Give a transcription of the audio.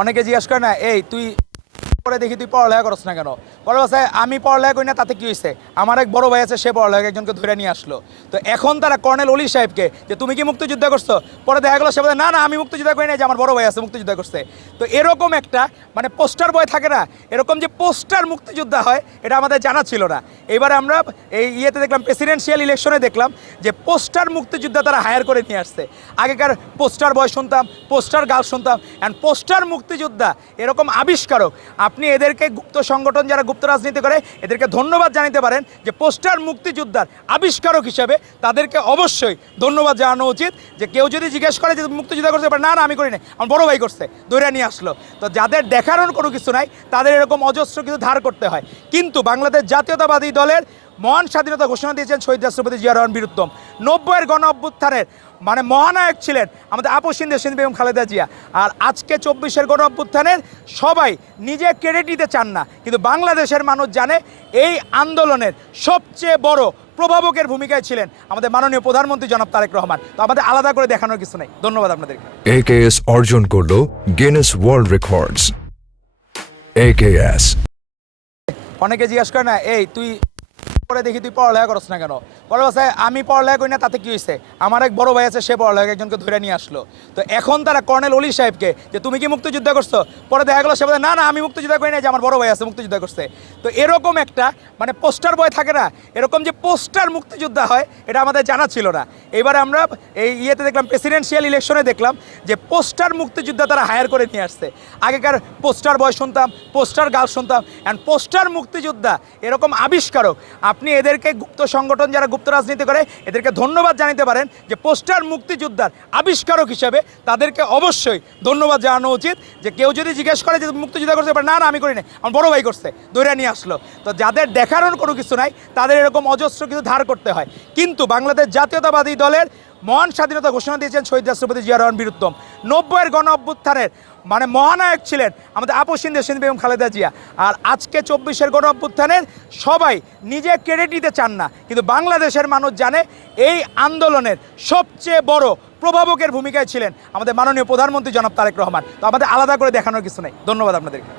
অনেকে জিজ্ঞেস করে না, এই তুই পরে দেখি তুই পড়ালেখা করছ না কেন? পরে বলছে আমি পড়ালেখা করি না, তাতে কি হয়েছে? আমার এক বড় ভাই আছে, সে পড়ালেখা একজনকে ধরে নিয়ে আসলো। তো এখন তারা কর্নেল অলি সাহেবকে যে তুমি কি মুক্তিযুদ্ধ করছো, পরে দেখা গেলো সে বলে না না আমি মুক্তিযুদ্ধ করি না, যে আমার বড় ভাই আছে মুক্তিযুদ্ধ করছে। তো এরকম একটা মানে পোস্টার বয় থাকে না, এরকম যে পোস্টার মুক্তিযোদ্ধা হয় এটা আমাদের জানা ছিল না। এবার আমরা এই ইয়েতে দেখলাম, প্রেসিডেন্সিয়াল ইলেকশনে দেখলাম যে পোস্টার মুক্তিযোদ্ধা তারা হায়ার করে নিয়ে আসছে। আগেকার পোস্টার বয় শুনতাম, পোস্টার গার্ল শুনতাম, অ্যান্ড পোস্টার মুক্তিযোদ্ধা এরকম আবিষ্কারক। আপনি এদেরকে গুপ্ত সংগঠন যারা গুপ্ত রাজনীতি করে এদেরকে ধন্যবাদ জানাতে পারেন যে পোস্টার মুক্তিযোদ্ধার আবিষ্কারক হিসেবে তাদেরকে অবশ্যই ধন্যবাদ জানানো উচিত। যে কেউ যদি জিজ্ঞেস করে যে মুক্তিযোদ্ধা করছে, না না আমি করি না, আমার বড় ভাই করছে, ধরে নিয়ে আসলো। তো যাদের দেখানোর কোনো কিছু নাই তাদের এরকম অজস্র কিছু ধার করতে হয়। কিন্তু বাংলাদেশ জাতীয়তাবাদী দলের মহান স্বাধীনতা ঘোষণা দিয়েছেন শহীদ রাষ্ট্রপতি জিয়া রহমান বীরুত্তম। 90-এর গণ অভ্যুত্থানের মানে মহানায়ক ছিলেন আমাদের আপসীন দেশনেত্রী বেগম খালেদা জিয়া। আর আজকে 24-এর গণ অভ্যুত্থানের সবাই নিজে ক্রেডিট নিতে চান না, কিন্তু বাংলাদেশের মানুষ জানে এই আন্দোলনের সবচেয়ে বড় প্রভাবকের ভূমিকায় ছিলেন আমাদের মাননীয় প্রধানমন্ত্রী জনাব তারেক রহমান। তো আমাদের আলাদা করে দেখানোর কিছু নেই। ধন্যবাদ আপনাদেরকে। AKS অর্জন করলো গিনেস ওয়ার্ল্ড রেকর্ডস। AKS অনেকে জিজ্ঞেস করে না, এই তুই পরে দেখি তুই পড়ালেখা করছ না কেন? পরে বলছে আমি পড়ালেখা করি না, তাতে কি হয়েছে? আমার এক বড় ভাই আছে, সে পড়ালেখা একজনকে ধরে নিয়ে আসলো। তো এখন তারা কর্নেল অলি সাহেবকে যে তুমি কি মুক্তিযুদ্ধ করছো, পরে দেখা গেলো সে বলে না না আমি মুক্তিযুদ্ধ করি না, যে আমার বড় ভাই আছে মুক্তিযুদ্ধ করছে। তো এরকম একটা মানে পোস্টার বয় থাকে না, এরকম যে পোস্টার মুক্তিযোদ্ধা হয় এটা আমাদের জানা ছিল না। এবার আমরা এই ইয়েতে দেখলাম, প্রেসিডেন্সিয়াল ইলেকশনে দেখলাম যে পোস্টার মুক্তিযোদ্ধা তারা হায়ার করে নিয়ে আসছে। আগেকার পোস্টার বয় শুনতাম, পোস্টার গার্ল শুনতাম, অ্যান্ড পোস্টার মুক্তিযোদ্ধা এরকম আবিষ্কারক। আপনি এদেরকে গুপ্ত সংগঠন যারা গুপ্ত রাজনীতি করে এদেরকে ধন্যবাদ জানাতে পারেন যে পোস্টার মুক্তিযোদ্ধার আবিষ্কারক হিসেবে তাদেরকে অবশ্যই ধন্যবাদ জানানো উচিত। যে কেউ যদি জিজ্ঞেস করে যে মুক্তিযোদ্ধা করছে, না না আমি করি না, আমার বড় ভাই করছে, ধরে নিয়ে আসলো। তো যাদের দেখানোর কোনো কিছু নাই তাদের এরকম অজস্র কিছু ধার করতে হয়। কিন্তু বাংলাদেশ জাতীয়তাবাদী দলের মহান স্বাধীনতা ঘোষণা দিয়েছেন শহীদ রাষ্ট্রপতি জিয়া রহমান বীরুত্তম। 90-এর গণ অভ্যুত্থানের মানে মহানায়ক ছিলেন আমাদের আপসীন দেশনেত্রী বেগম খালেদা জিয়া। আর আজকে 24-এর গণ অভ্যুত্থানের সবাই নিজে ক্রেডিট নিতে চান না, কিন্তু বাংলাদেশের মানুষ জানে এই আন্দোলনের সবচেয়ে বড় প্রভাবকের ভূমিকায় ছিলেন আমাদের মাননীয় প্রধানমন্ত্রী জনাব তারেক রহমান। তো আমাদের আলাদা করে দেখানোর কিছু নেই। ধন্যবাদ আপনাদেরকে।